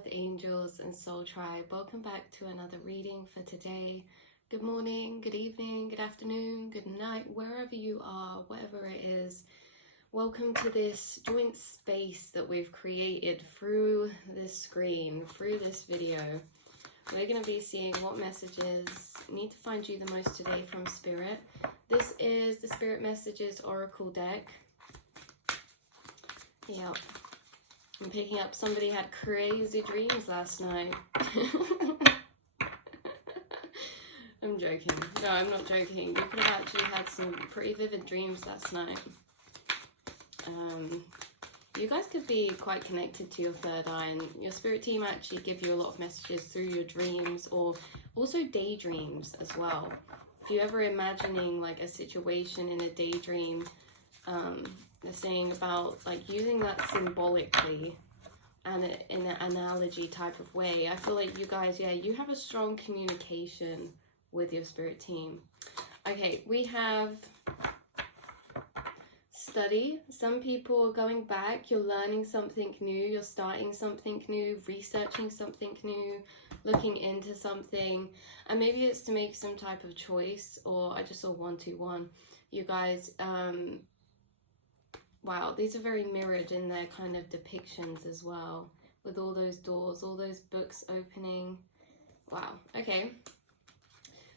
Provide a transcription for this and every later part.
Earth Angels and Soul Tribe. Welcome back to another reading for today. Good morning, good evening, good afternoon, good night, wherever you are, whatever it is. Welcome to this joint space that we've created through this screen, through this video. We're going to be seeing what messages need to find you the most today from Spirit. This is the Spirit Messages Oracle deck. Yep. I'm picking up somebody had crazy dreams last night. I'm joking. No, I'm not joking. You could have actually had some pretty vivid dreams last night. You guys could be quite connected to your third eye, and your spirit team actually give you a lot of messages through your dreams, or also daydreams as well. If you're ever imagining like a situation in a daydream, they're saying about like using that symbolically and in an analogy type of way. I feel like you guys, yeah, you have a strong communication with your spirit team. Okay, we have study. Some people are going back, you're learning something new, you're starting something new, researching something new, looking into something, and maybe it's to make some type of choice. Or I just saw 121. You guys, wow, these are very mirrored in their kind of depictions as well, with all those doors, all those books opening. Wow, okay.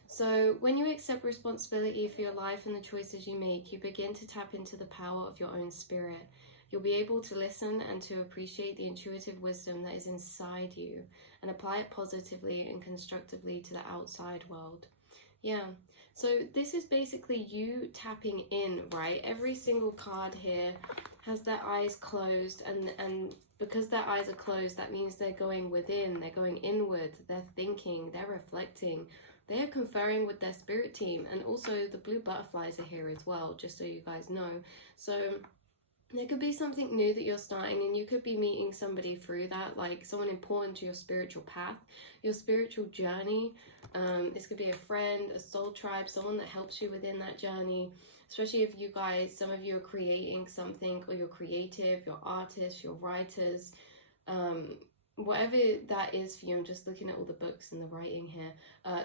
So when you accept responsibility for your life and the choices you make, you begin to tap into the power of your own spirit. You'll be able to listen and to appreciate the intuitive wisdom that is inside you and apply it positively and constructively to the outside world. Yeah, so this is basically you tapping in, right? Every single card here has their eyes closed, and because their eyes are closed, that means they're going within, they're going inward, they're thinking, they're reflecting, they are conferring with their spirit team. And also the blue butterflies are here as well, just so you guys know. So there could be something new that you're starting, and you could be meeting somebody through that, like someone important to your spiritual path, your spiritual journey. This could be a friend, a soul tribe, someone that helps you within that journey, especially if you guys, some of you are creating something, or you're creative, you're artists, you're writers, whatever that is for you. I'm just looking at all the books and the writing here.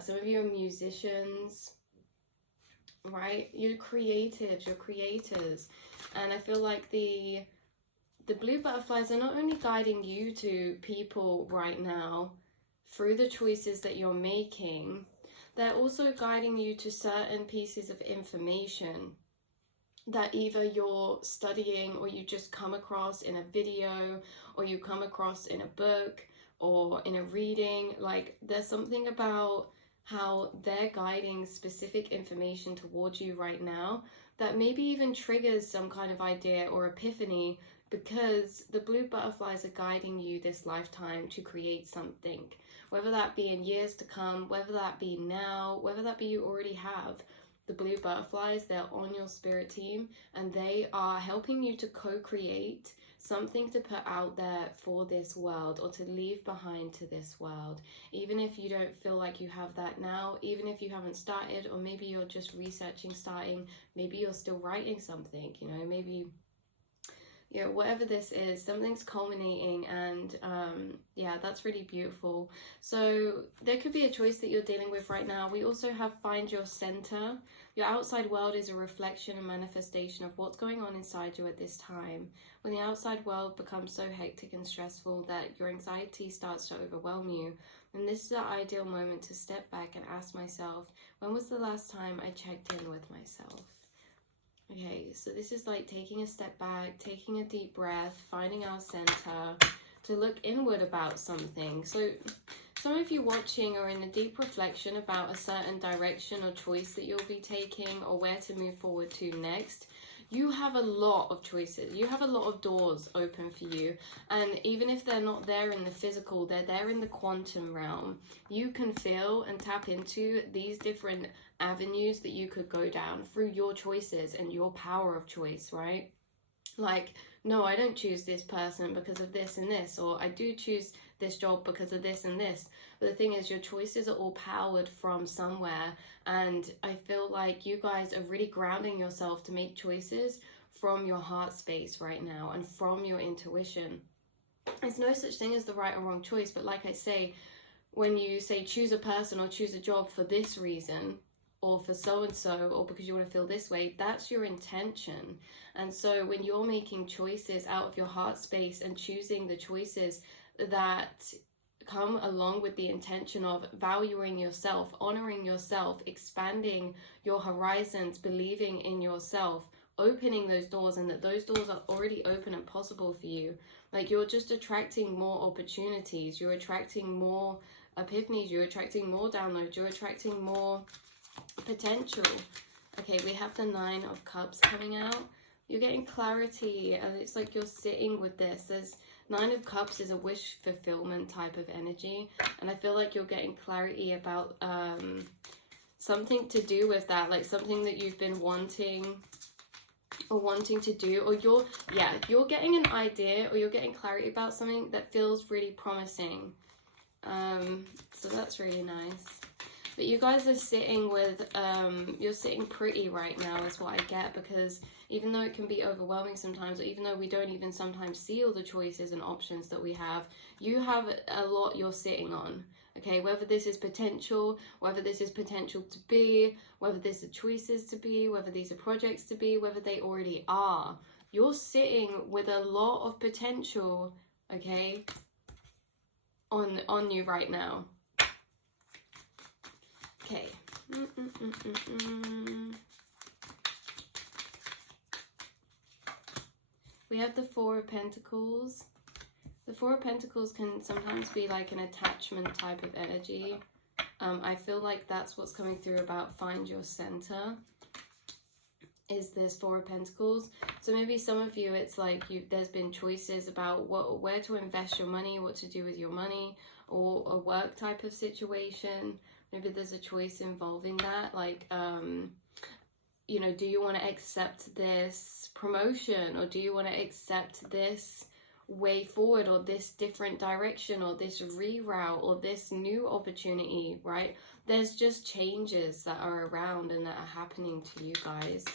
Some of you are musicians, right? You're creatives, you're creators. And I feel like the blue butterflies are not only guiding you to people right now through the choices that you're making, they're also guiding you to certain pieces of information that either you're studying, or you just come across in a video, or you come across in a book or in a reading. Like there's something about how they're guiding specific information towards you right now that maybe even triggers some kind of idea or epiphany, because the blue butterflies are guiding you this lifetime to create something, whether that be in years to come, whether that be now, whether that be you already have. The blue butterflies, they're on your spirit team, and they are helping you to co-create something to put out there for this world, or to leave behind to this world. Even if you don't feel like you have that now, even if you haven't started, or maybe you're just researching, starting, maybe you're still writing something, you know, maybe, you know, whatever this is, something's culminating, and yeah, that's really beautiful. So there could be a choice that you're dealing with right now. We also have find your center. Your outside world is a reflection and manifestation of what's going on inside you at this time. When the outside world becomes so hectic and stressful that your anxiety starts to overwhelm you, then this is the ideal moment to step back and ask myself, when was the last time I checked in with myself? Okay, so this is like taking a step back, taking a deep breath, finding our center, to look inward about something. So some of you watching are in a deep reflection about a certain direction or choice that you'll be taking, or where to move forward to next. You have a lot of choices. You have a lot of doors open for you. And even if they're not there in the physical, they're there in the quantum realm. You can feel and tap into these different avenues that you could go down through your choices and your power of choice, right? Like, no, I don't choose this person because of this and this, or I do choose this job because of this and this. But the thing is, your choices are all powered from somewhere, and I feel like you guys are really grounding yourself to make choices from your heart space right now and from your intuition. There's no such thing as the right or wrong choice, but like I say, when you say choose a person or choose a job for this reason, or for so-and-so, or because you want to feel this way, that's your intention. And so when you're making choices out of your heart space and choosing the choices that come along with the intention of valuing yourself, honoring yourself, expanding your horizons, believing in yourself, opening those doors, and that those doors are already open and possible for you. Like, you're just attracting more opportunities, you're attracting more epiphanies, you're attracting more downloads, you're attracting more potential. Okay, we have the 9 of Cups coming out. You're getting clarity, and it's like you're sitting with this. There's 9 of Cups is a wish fulfillment type of energy, and I feel like you're getting clarity about something to do with that, like something that you've been wanting to do, or you're getting an idea, or you're getting clarity about something that feels really promising. So that's really nice. But you guys are sitting with, you're sitting pretty right now is what I get, because even though it can be overwhelming sometimes, or even though we don't even sometimes see all the choices and options that we have, you have a lot you're sitting on. Okay, whether this is potential, whether this is potential to be, whether this are choices to be, whether these are projects to be, whether they already are, you're sitting with a lot of potential, okay, on you right now. Okay. We have the 4 of Pentacles. The 4 of Pentacles can sometimes be like an attachment type of energy. I feel like that's what's coming through about find your center, is this 4 of Pentacles. So maybe some of you, it's like there's been choices about where to invest your money, what to do with your money, or a work type of situation. Maybe there's a choice involving that, like, you know, do you want to accept this promotion, or do you want to accept this way forward, or this different direction, or this reroute, or this new opportunity, right? There's just changes that are around and that are happening to you guys.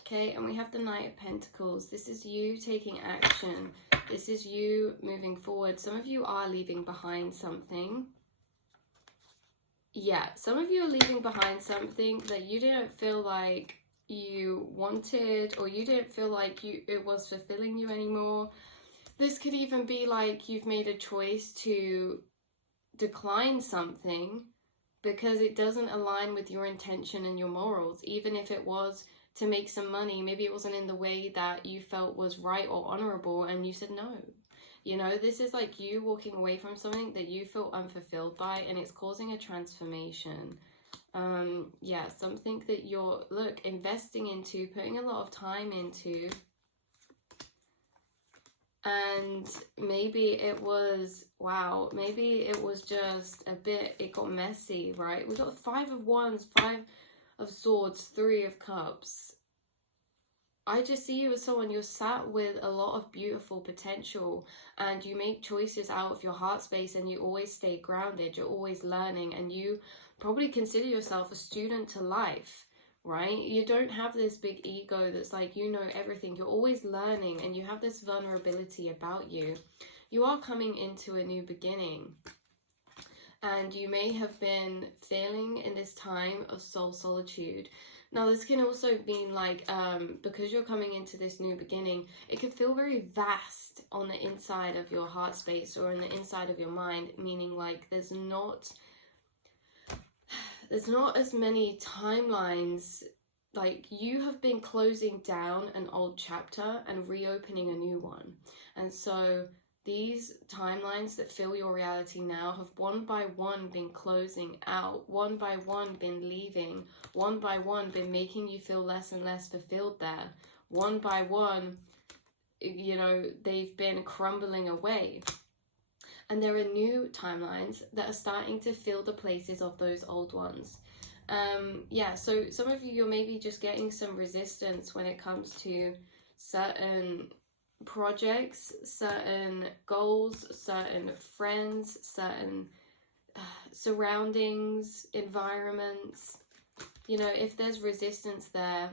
Okay, and we have the Knight of Pentacles. This is you taking action. This is you moving forward. Some of you are leaving behind something. Yeah, some of you are leaving behind something that you didn't feel like you wanted, or you didn't feel like it was fulfilling you anymore. This could even be like you've made a choice to decline something because it doesn't align with your intention and your morals, even if it was to make some money. Maybe it wasn't in the way that you felt was right or honorable, and you said no. You know, this is like you walking away from something that you feel unfulfilled by, and it's causing a transformation. Yeah, something that you're, investing into, putting a lot of time into. And maybe it was, wow, maybe it was just a bit, it got messy, right? We got 5 of Wands, 5 of Swords, 3 of Cups. I just see you as someone, you're sat with a lot of beautiful potential, and you make choices out of your heart space, and you always stay grounded, you're always learning, and you probably consider yourself a student to life, right? You don't have this big ego that's like, you know everything. You're always learning, and you have this vulnerability about you. You are coming into a new beginning, and you may have been feeling in this time of soul solitude. Now, this can also mean like, because you're coming into this new beginning, it can feel very vast on the inside of your heart space, or in the inside of your mind, meaning like there's not as many timelines. Like, you have been closing down an old chapter and reopening a new one. And so these timelines that fill your reality now have one by one been closing out, one by one been leaving, one by one been making you feel less and less fulfilled there. One by one, you know, they've been crumbling away. And there are new timelines that are starting to fill the places of those old ones. Yeah, so some of you, you're maybe just getting some resistance when it comes to certain projects, certain goals, certain friends, certain surroundings, environments. You know, if there's resistance there,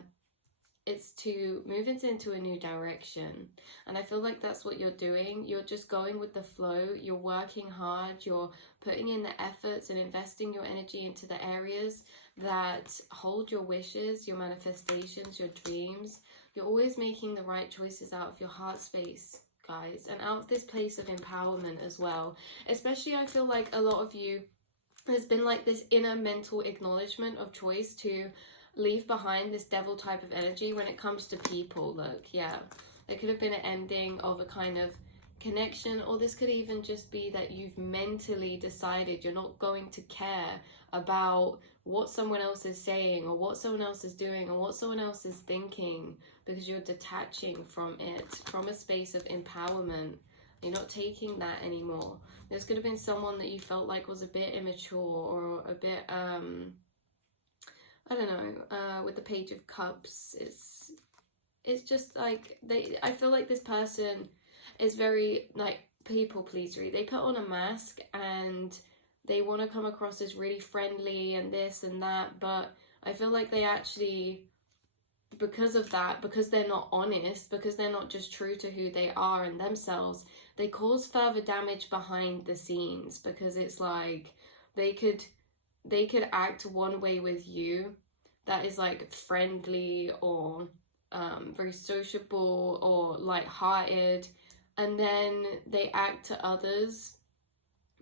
it's to move it into a new direction. And I feel like that's what you're doing. You're just going with the flow. You're working hard. You're putting in the efforts and investing your energy into the areas that hold your wishes, your manifestations, your dreams. You're always making the right choices out of your heart space, guys, and out of this place of empowerment as well. Especially, I feel like a lot of you, there's been like this inner mental acknowledgement of choice to leave behind this devil type of energy when it comes to people. Look, yeah, there could have been an ending of a kind of connection, or this could even just be that you've mentally decided you're not going to care about what someone else is saying or what someone else is doing or what someone else is thinking, because you're detaching from it from a space of empowerment. You're not taking that anymore. There's could have been someone that you felt like was a bit immature or a bit I don't know, with the Page of Cups, it's just like I feel like this person is very like people pleasery. They put on a mask and they want to come across as really friendly and this and that, but I feel like they actually, because of that, because they're not honest, because they're not just true to who they are and themselves, they cause further damage behind the scenes, because it's like they could act one way with you that is like friendly or very sociable or light-hearted, and then they act to others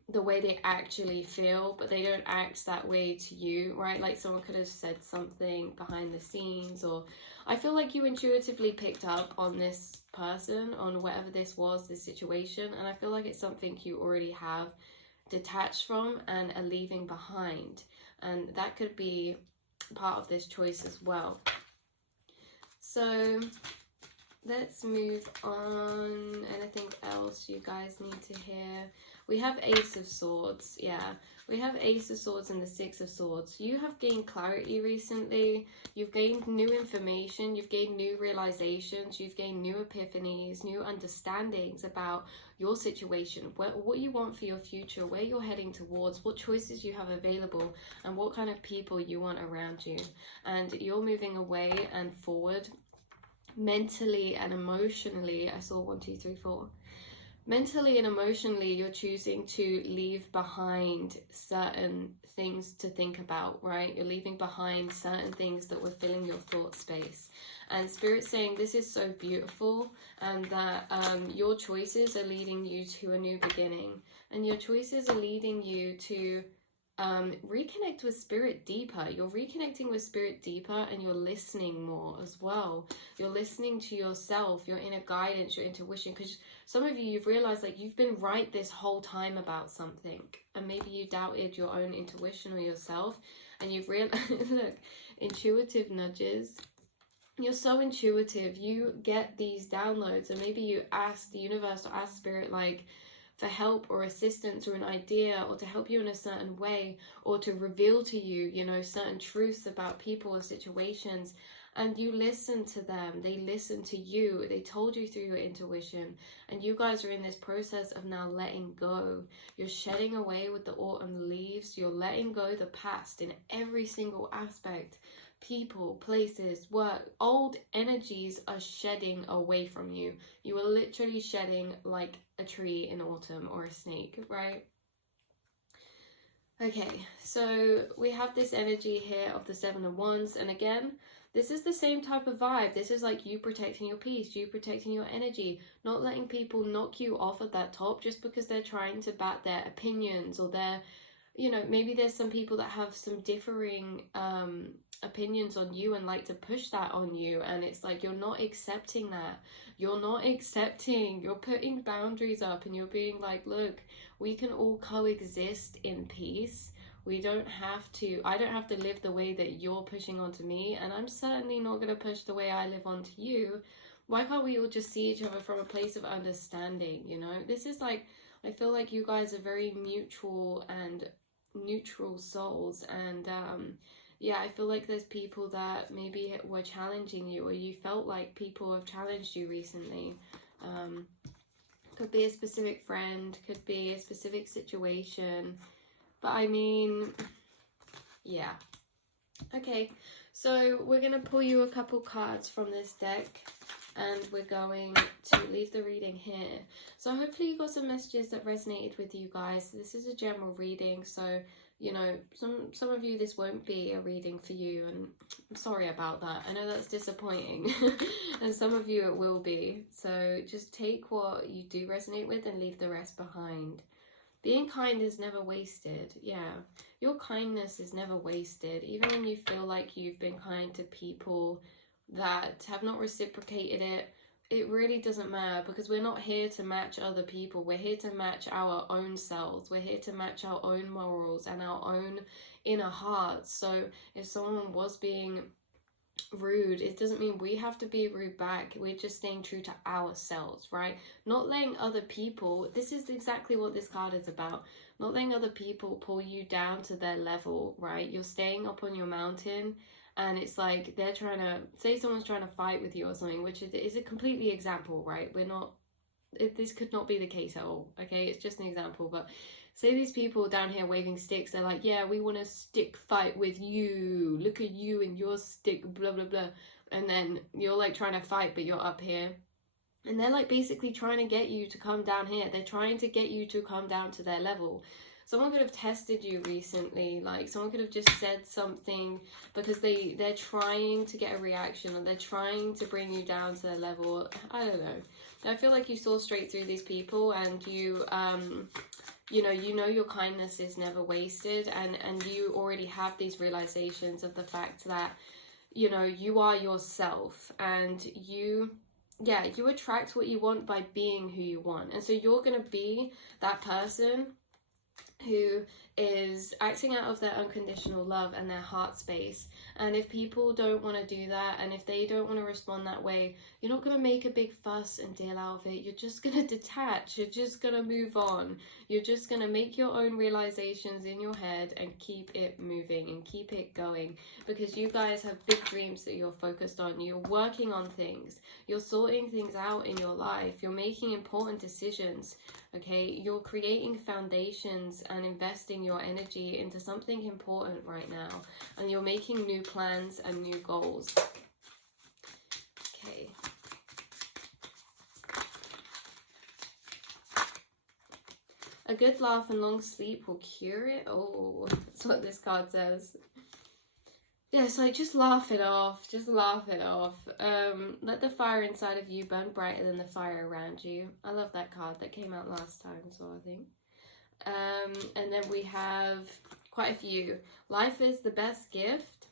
the way they actually feel, but they don't act that way to you, right? Like someone could have said something behind the scenes, or I feel like you intuitively picked up on this person, on whatever this was, this situation, and I feel like it's something you already have detached from and are leaving behind, and that could be part of this choice as well. So let's move on. Anything else you guys need to hear? We have Ace of Swords. Yeah, we have Ace of Swords and the Six of Swords. You have gained clarity recently. You've gained new information. You've gained new realizations. You've gained new epiphanies, new understandings about your situation, what you want for your future, where you're heading towards, what choices you have available, and what kind of people you want around you. And you're moving away and forward mentally and emotionally. I saw 1, 2, 3, 4. Mentally and emotionally, you're choosing to leave behind certain things to think about, right? You're leaving behind certain things that were filling your thought space. And Spirit's saying this is so beautiful, and that your choices are leading you to a new beginning. And your choices are leading you to reconnect with Spirit deeper. You're reconnecting with Spirit deeper, and you're listening more as well. You're listening to yourself, your inner guidance, your intuition, because some of you've realized like you've been right this whole time about something, and maybe you doubted your own intuition or yourself, and you've realized look, intuitive nudges. You're so intuitive. You get these downloads, and maybe you ask the universe or ask Spirit like for help or assistance or an idea, or to help you in a certain way, or to reveal to you, you know, certain truths about people or situations, and you listen to them. They listen to you. They told you through your intuition, and you guys are in this process of now letting go. You're shedding away with the autumn leaves. You're letting go the past in every single aspect. People, places, work, old energies are shedding away from you. You are literally shedding like a tree in autumn, or a snake, right? Okay, so we have this energy here of the Seven of Wands, and again, this is the same type of vibe. This is like you protecting your peace, you protecting your energy, not letting people knock you off at that top just because they're trying to bat their opinions, or they're, you know, maybe there's some people that have some differing opinions on you and like to push that on you, and it's like you're not accepting that. You're not accepting. You're putting boundaries up, and you're being like, look, we can all coexist in peace. We don't have to, I don't have to live the way that you're pushing onto me, and I'm certainly not going to push the way I live onto you. Why can't we all just see each other from a place of understanding, you know? This is like, I feel like you guys are very mutual and neutral souls, and yeah, I feel like there's people that maybe were challenging you, or you felt like people have challenged you recently. Could be a specific friend, could be a specific situation, But I mean, yeah. Okay, so we're going to pull you a couple cards from this deck, and we're going to leave the reading here. So hopefully you got some messages that resonated with you guys. This is a general reading, so you know, some of you, this won't be a reading for you, and I'm sorry about that. I know that's disappointing. And some of you it will be. So just take what you do resonate with and leave the rest behind. Being kind is never wasted. Yeah, your kindness is never wasted. Even when you feel like you've been kind to people that have not reciprocated it, it really doesn't matter, because we're not here to match other people. We're here to match our own selves. We're here to match our own morals and our own inner hearts. So if someone was being rude, it doesn't mean we have to be rude back. We're just staying true to ourselves, right? Not letting other people, this is exactly what this card is about, not letting other people pull you down to their level, right? You're staying up on your mountain, and it's like they're trying to, say someone's trying to fight with you or something, which is a completely example, right? We're not, this could not be the case at all, okay? It's just an example. But say these people down here waving sticks, they're like, yeah, we want to stick fight with you, look at you and your stick, blah blah blah. And then you're like trying to fight, but you're up here, and they're like basically trying to get you to come down here. They're trying to get you to come down to their level. Someone could have tested you recently, like someone could have just said something because they're trying to get a reaction, or they're trying to bring you down to their level. I don't know. I feel like you saw straight through these people, and you know your kindness is never wasted, and you already have these realizations of the fact that, you know, you are yourself, and you attract what you want by being who you want. And so you're going to be that person who is acting out of their unconditional love and their heart space. And if people don't want to do that, and if they don't want to respond that way, you're not going to make a big fuss and deal out of it. You're just going to detach. You're just going to move on. You're just going to make your own realizations in your head and keep it moving and keep it going, because you guys have big dreams that you're focused on. You're working on things. You're sorting things out in your life. You're making important decisions. Okay, you're creating foundations and investing your energy into something important right now, and you're making new plans and new goals. Okay. A good laugh and long sleep will cure it. Oh, that's what this card says. Yeah, so like, just laugh it off. Just laugh it off. Let the fire inside of you burn brighter than the fire around you. I love that card. That came out last time, so I think. And then we have quite a few. Life is the best gift.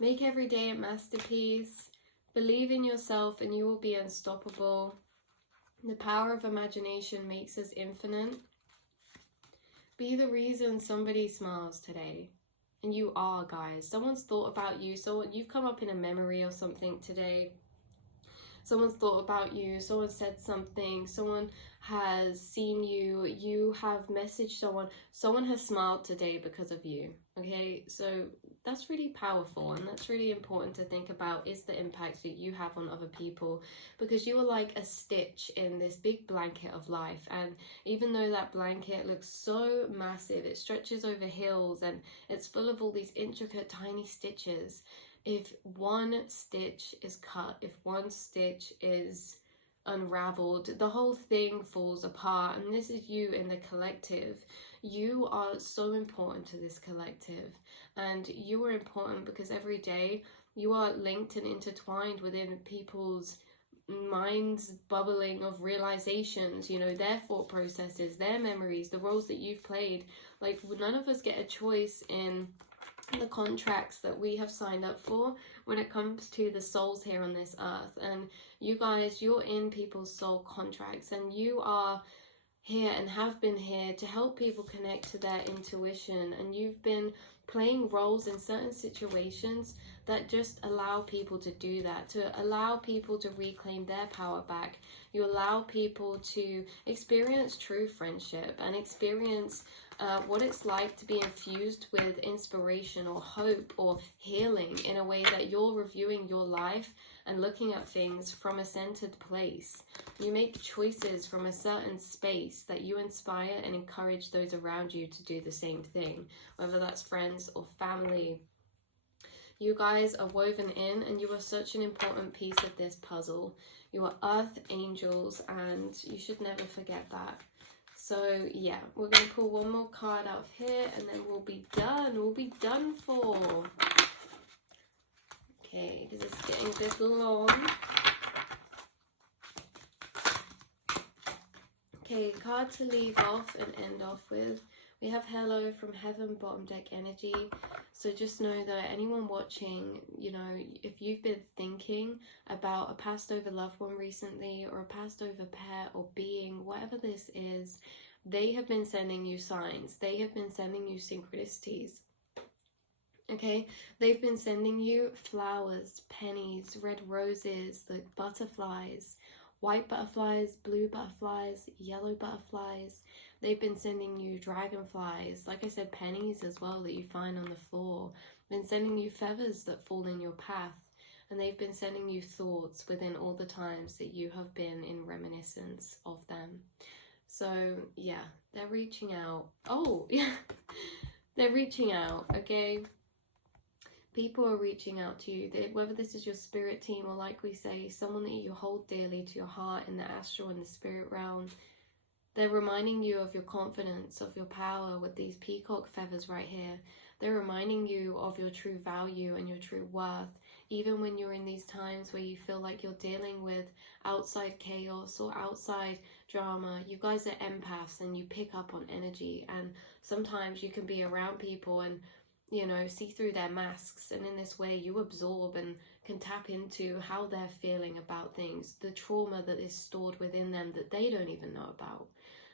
Make every day a masterpiece. Believe in yourself and you will be unstoppable. The power of imagination makes us infinite. Be the reason somebody smiles today. And you are, guys. Someone's thought about you. You've come up in a memory or something today. Someone's thought about you. Someone said something. Someone has seen you. You have messaged someone. Someone has smiled today because of you. Okay, so that's really powerful, and that's really important to think about, is the impact that you have on other people, because you are like a stitch in this big blanket of life. And even though that blanket looks so massive, it stretches over hills and it's full of all these intricate tiny stitches. If one stitch is cut, if one stitch is unraveled, the whole thing falls apart. And this is you in the collective. You are so important to this collective, and you are important because every day you are linked and intertwined within people's minds bubbling of realizations, you know, their thought processes, their memories, the roles that you've played. Like, none of us get a choice in the contracts that we have signed up for when it comes to the souls here on this earth. And you guys, you're in people's soul contracts, and you are here and have been here to help people connect to their intuition. And you've been playing roles in certain situations that just allow people to do that, to allow people to reclaim their power back. You allow people to experience true friendship and experience what it's like to be infused with inspiration or hope or healing in a way that you're reviewing your life and looking at things from a centered place. You make choices from a certain space that you inspire and encourage those around you to do the same thing, whether that's friends or family. You guys are woven in, and you are such an important piece of this puzzle. You are earth angels, and you should never forget that. So yeah, we're going to pull one more card out of here, and then we'll be done. We'll be done for. Okay, because it's getting a bit long. Okay, card to leave off and end off with. We have Hello from Heaven, bottom deck energy. So just know that anyone watching, you know, if you've been thinking about a passed over loved one recently, or a passed over pet or being, whatever this is, they have been sending you signs. They have been sending you synchronicities. Okay, they've been sending you flowers, pennies, red roses, the butterflies, white butterflies, blue butterflies, yellow butterflies. They've been sending you dragonflies, like I said, pennies as well that you find on the floor. Been sending you feathers that fall in your path. And they've been sending you thoughts within all the times that you have been in reminiscence of them. So yeah, they're reaching out. Oh, yeah, they're reaching out, okay? People are reaching out to you, whether this is your spirit team or, like we say, someone that you hold dearly to your heart in the astral and the spirit realm. They're reminding you of your confidence, of your power with these peacock feathers right here. They're reminding you of your true value and your true worth, even when you're in these times where you feel like you're dealing with outside chaos or outside drama. You guys are empaths and you pick up on energy, and sometimes you can be around people and, you know, see through their masks, and in this way you absorb and can tap into how they're feeling about things, the trauma that is stored within them that they don't even know about.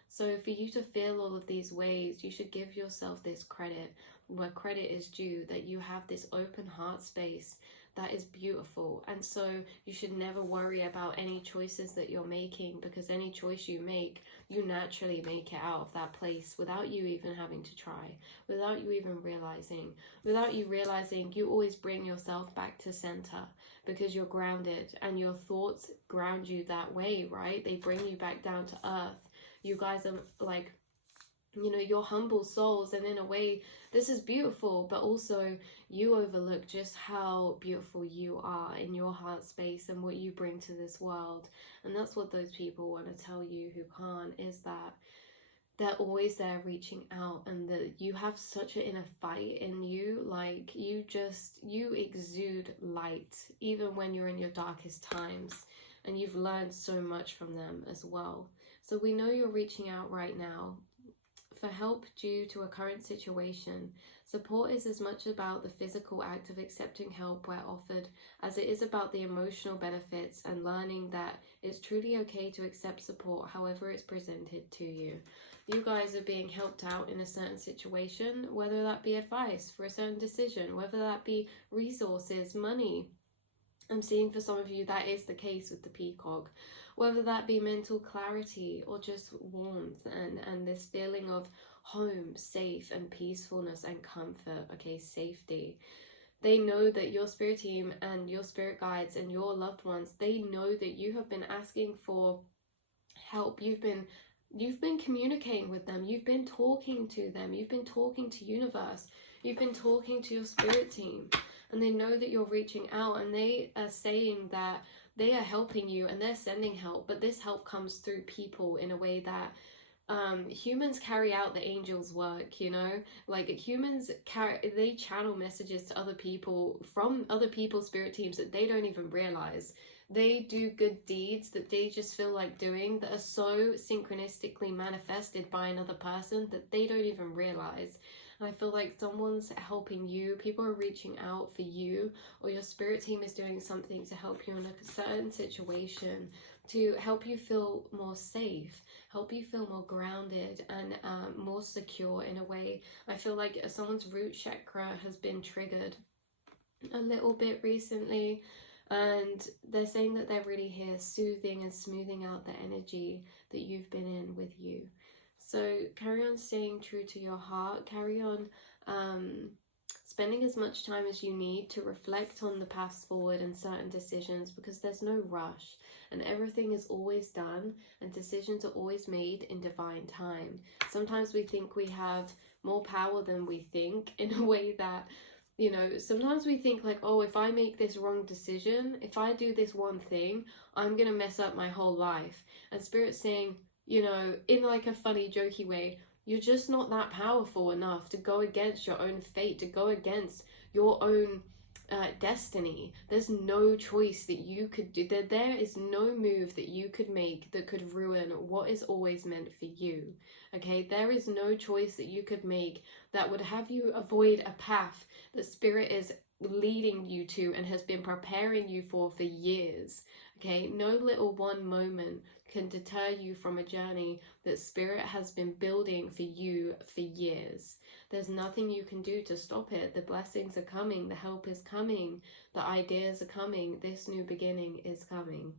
So for you to feel all of these ways, you should give yourself this credit, where credit is due, that you have this open heart space that is beautiful. And so you should never worry about any choices that you're making, because any choice you make, you naturally make it out of that place without you even having to try, without you even realizing. Without you realizing, you always bring yourself back to center because you're grounded, and your thoughts ground you that way, right? They bring you back down to earth. You guys are like, you know, you're humble souls, and in a way this is beautiful, but also you overlook just how beautiful you are in your heart space and what you bring to this world. And that's what those people want to tell you who can't, is that they're always there reaching out, and that you have such an inner fight in you. Like you exude light even when you're in your darkest times, and you've learned so much from them as well. So we know you're reaching out right now for help due to a current situation. Support is as much about the physical act of accepting help where offered as it is about the emotional benefits and learning that it's truly okay to accept support however it's presented to you. You guys are being helped out in a certain situation, whether that be advice for a certain decision, whether that be resources, money. I'm seeing for some of you that is the case with the peacock. Whether that be mental clarity or just warmth and this feeling of home, safe and peacefulness and comfort, okay, safety. They know that your spirit team and your spirit guides and your loved ones, they know that you have been asking for help. You've been communicating with them. You've been talking to them. You've been talking to universe. You've been talking to your spirit team. And they know that you're reaching out, and they are saying that they are helping you and they're sending help, but this help comes through people in a way that humans carry out the angels' work, you know? Like humans they channel messages to other people from other people's spirit teams that they don't even realize. They do good deeds that they just feel like doing that are so synchronistically manifested by another person that they don't even realize. And I feel like someone's helping you, people are reaching out for you, or your spirit team is doing something to help you in a certain situation, to help you feel more safe, help you feel more grounded and more secure in a way. I feel like someone's root chakra has been triggered a little bit recently, and they're saying that they're really here soothing and smoothing out the energy that you've been in with you. So carry on staying true to your heart. Carry on spending as much time as you need to reflect on the paths forward and certain decisions, because there's no rush and everything is always done and decisions are always made in divine time. Sometimes we think we have more power than we think, in a way that, you know, sometimes we think like, oh, if I make this wrong decision, if I do this one thing, I'm gonna mess up my whole life. And Spirit's saying, you know, in like a funny, jokey way, you're just not that powerful enough to go against your own fate, to go against your own destiny. There's no choice that you could do. There is no move that you could make that could ruin what is always meant for you. Okay, there is no choice that you could make that would have you avoid a path that Spirit is leading you to and has been preparing you for years. Okay, no little one moment can deter you from a journey that Spirit has been building for you for years. There's nothing you can do to stop it. The blessings are coming, the help is coming, the ideas are coming, this new beginning is coming.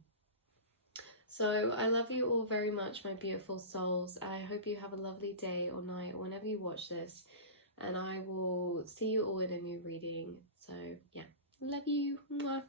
So I love you all very much, my beautiful souls. I hope you have a lovely day or night or whenever you watch this, and I will see you all in a new reading. So yeah, love you. Mwah.